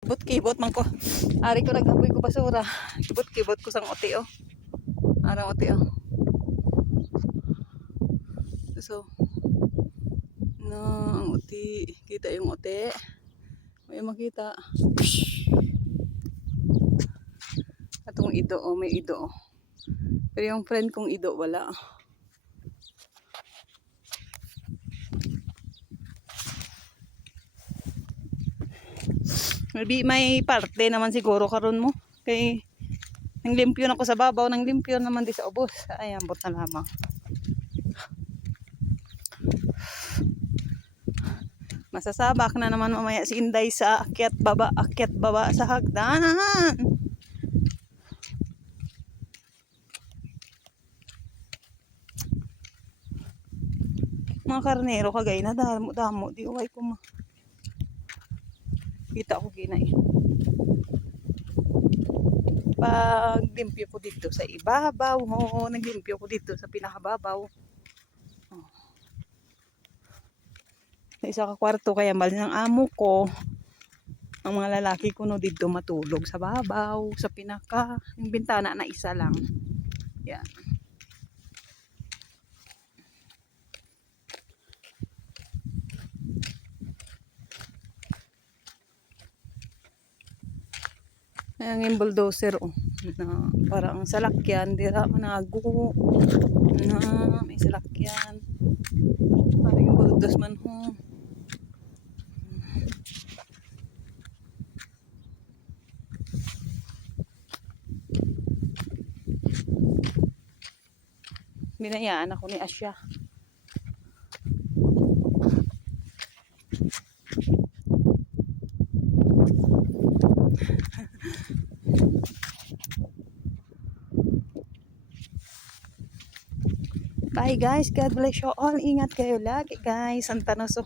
Kibot-kibot man ko. Ari ko nagaboy ko basura. Kibot-kibot ko sang ote oh. Arang ote oh. So, no, ang ote. Kita yung ote. May makita. Atong ido oh, may ido oh. Pero yung friend kong ido wala. Maybe may parte naman siguro karon mo. Kay nang limpyo na ko sa babaw, nang limpyo naman di sa ubos. Ay, ambot na lamang. Masasabak na naman mamaya si Inday sa akyat baba sa hagdanan. Mga karnero kagay na damo di uway ko kita ko ginay. Pag limpyo ko dito sa ibabaw, naglimpyo ko dito sa pinakababaw. Sa isa ka kwarto kaya mali ng amo ko. Ang mga lalaki ko no dito matulog sa babaw, sa pinaka, yung bintana na isa lang. Yan. Ayan yung bulldozer oh. Na parang salakyan, dira manago. Na may salakyan. Parang yung bulldozer man ho. Binayaan ako ni Asya. Bye guys, God bless you all. Ingat kayo lagi guys. Santa Naso.